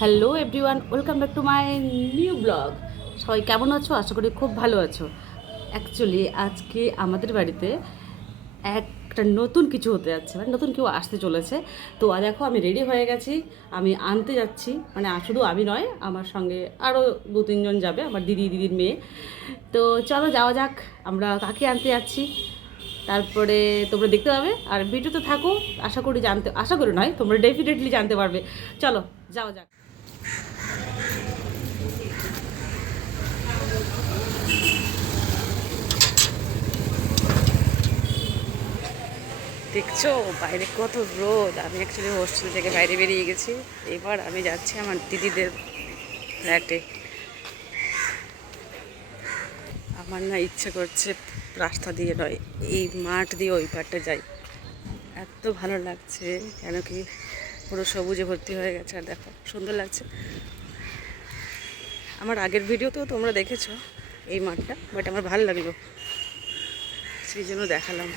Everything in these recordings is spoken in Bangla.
Hello everyone, welcome back to my new blog. সবাই কেমন আছো? আশা করি খুব ভালো আছো। অ্যাকচুয়ালি আজকে আমাদের বাড়িতে একটা নতুন কিছু হতে যাচ্ছে, মানে নতুন কেউ আসতে চলেছে। তো দেখো আমি রেডি হয়ে গেছি, আমি আনতে যাচ্ছি। মানে শুধু আমি নয়, আমার সঙ্গে আরও 2-3 জন যাবে, আমার দিদির মেয়ে। তো চলো যাওয়া যাক, আমরা কাকে আনতে যাচ্ছি তারপরে তোমরা দেখতে পাবে। আর ভিডিওতে থাকো, আশা করি নয়, তোমরা ডেফিনেটলি জানতে পারবে। চলো যাওয়া যাক। দেখছো বাইরে কত রোদ। আমি অ্যাকচুয়ালি হোস্টেল থেকে বাইরে বেরিয়ে গেছি, এবার আমি যাচ্ছি আমার দিদিদের ফ্ল্যাটে। আমার না ইচ্ছে করছে রাস্তা দিয়ে নয়, এই মাঠ দিয়ে ওই পাটটা যাই। এত ভালো লাগছে, কেন কি পুরো সবুজে ভর্তি হয়ে গেছে। আর দেখো সুন্দর লাগছে। আমার আগের ভিডিওতেও তোমরা দেখেছো এই মাঠটা, বাট আমার ভালো লাগলো, সেই জন্য দেখালাম।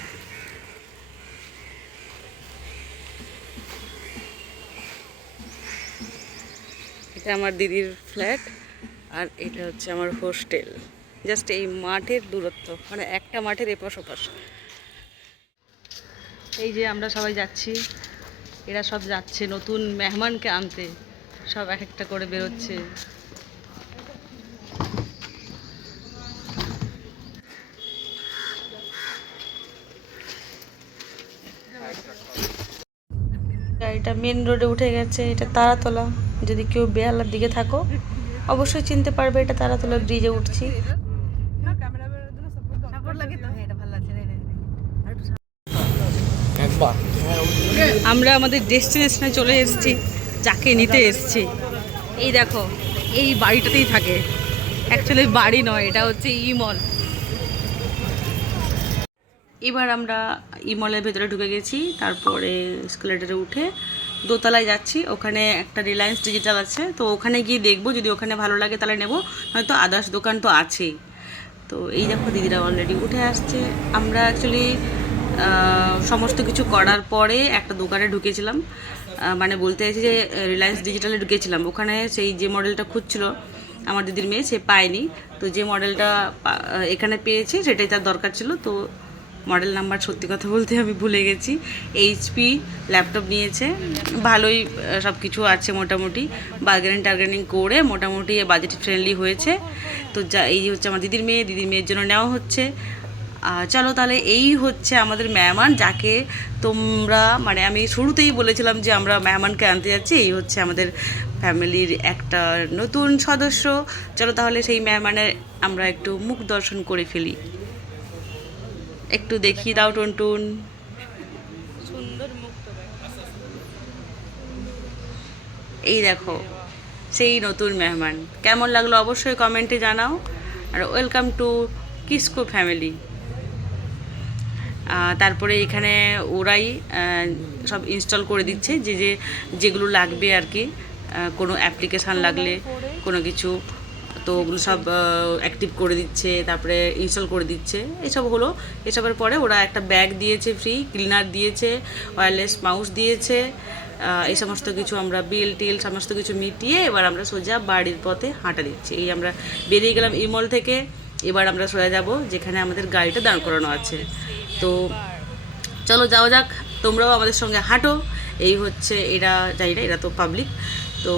এটা আমার দিদির ফ্ল্যাট, আর এটা হচ্ছে আমার হোস্টেল। জাস্ট এই মাঠের দূরত্ব, মানে একটা মাঠের এপাশ ওপাশ। এই যে আমরা সবাই যাচ্ছি, এরা সব যাচ্ছে নতুন মেহমানকে আনতে, সব এক একটা করে বেরোচ্ছে। গাড়িটা মেন রোডে উঠে গেছে, এটা তারাতলা। যদি কেউ বেহালার দিকে থাকো অবশ্যই চিনতে পারবে, এটা তারাতলা ব্রিজে উঠছি। আমরা আমাদের ডেস্টিনেশনে চলে এসেছি, যাকে নিতে এসেছি। এই দেখো, এই বাড়িটাতেই থাকে। অ্যাকচুয়ালি বাড়ি নয়, এটা হচ্ছে ইমল। এবার আমরা ইমলের ভেতরে ঢুকে গেছি, তারপরে এসকেলেটরে উঠে দোতলায় যাচ্ছি। ওখানে একটা রিলায়েন্স ডিজিটাল আছে, তো ওখানে গিয়ে দেখবো, যদি ওখানে ভালো লাগে তাহলে নেবো, হয়তো আদার্স দোকান তো আছেই। তো এই দেখো দিদিরা অলরেডি উঠে আসছে। আমরা অ্যাকচুয়ালি সমস্ত কিছু করার পরে একটা দোকানে ঢুকেছিলাম, মানে বলতে চাইছি যে রিলায়েন্স ডিজিটালে ঢুকেছিলাম। ওখানে সেই যে মডেলটা খুঁজছিল আমার দিদির মেয়ে, সে পায়নি। তো যে মডেলটা এখানে পেয়েছে সেটাই তার দরকার ছিল। তো মডেল নাম্বার সত্যি কথা বলতে আমি ভুলে গেছি। এইচপি ল্যাপটপ নিয়েছে, ভালোই সব কিছু আছে মোটামুটি। বার্গেনিং করে মোটামুটি বাজেট ফ্রেন্ডলি হয়েছে। তো যা এই হচ্ছে আমার দিদির মেয়ের জন্য নেওয়া হচ্ছে। চলো তাহলে এই হচ্ছে আমাদের মেহমান, যাকে তোমরা, মানে আমি শুরুতেই বলেছিলাম যে আমরা মেহমানকে আনতে যাচ্ছি। এই হচ্ছে আমাদের ফ্যামিলির একটা নতুন সদস্য। চলো তাহলে সেই মেহমানের আমরা একটু মুখ দর্শন করে ফেলি। একটু দেখিয়ে দাও টুনটুন। সুন্দর মুখ। এই দেখো সেই নতুন মেহমান, কেমন লাগলো অবশ্যই কমেন্টে জানাও। আর ওয়েলকাম টু কিসকো ফ্যামিলি। তারপরে এখানে ওরাই সব ইনস্টল করে দিচ্ছে, যেগুলো লাগবে আর কি। কোনো অ্যাপ্লিকেশান লাগলে কোনো কিছু, তো ওগুলো সব অ্যাক্টিভ করে দিচ্ছে, তারপরে ইনস্টল করে দিচ্ছে। এসবের পরে ওরা একটা ব্যাগ দিয়েছে, ফ্রি ক্লিনার দিয়েছে, ওয়্যারলেস মাউস দিয়েছে। এই সমস্ত কিছু আমরা বিল টিল সমস্ত কিছু মিটিয়ে এবার আমরা সোজা বাড়ির পথে হাঁটা দিচ্ছি। এই আমরা বেরিয়ে গেলাম ইমল থেকে, এবার আমরা সোজা যাব যেখানে আমাদের গাড়িটা দাঁড় করানো আছে। তো চলো যাওয়া যাক, তোমরাও আমাদের সঙ্গে হাঁটো। এই হচ্ছে, এরা জানি না, এরা তো পাবলিক। তো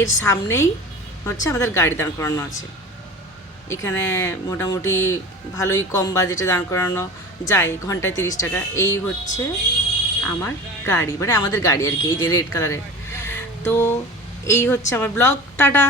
এর সামনেই হচ্ছে আমাদের গাড়ি দাঁড় করানো আছে। এখানে মোটামুটি ভালোই কম বাজেটে দাঁড় করানো যায়, ঘন্টায় 30 টাকা। এই হচ্ছে আমার গাড়ি, মানে আমাদের গাড়ি আর কি, এই যে রেড কালারের। তো এই হচ্ছে আমার ব্লগ। টাটা।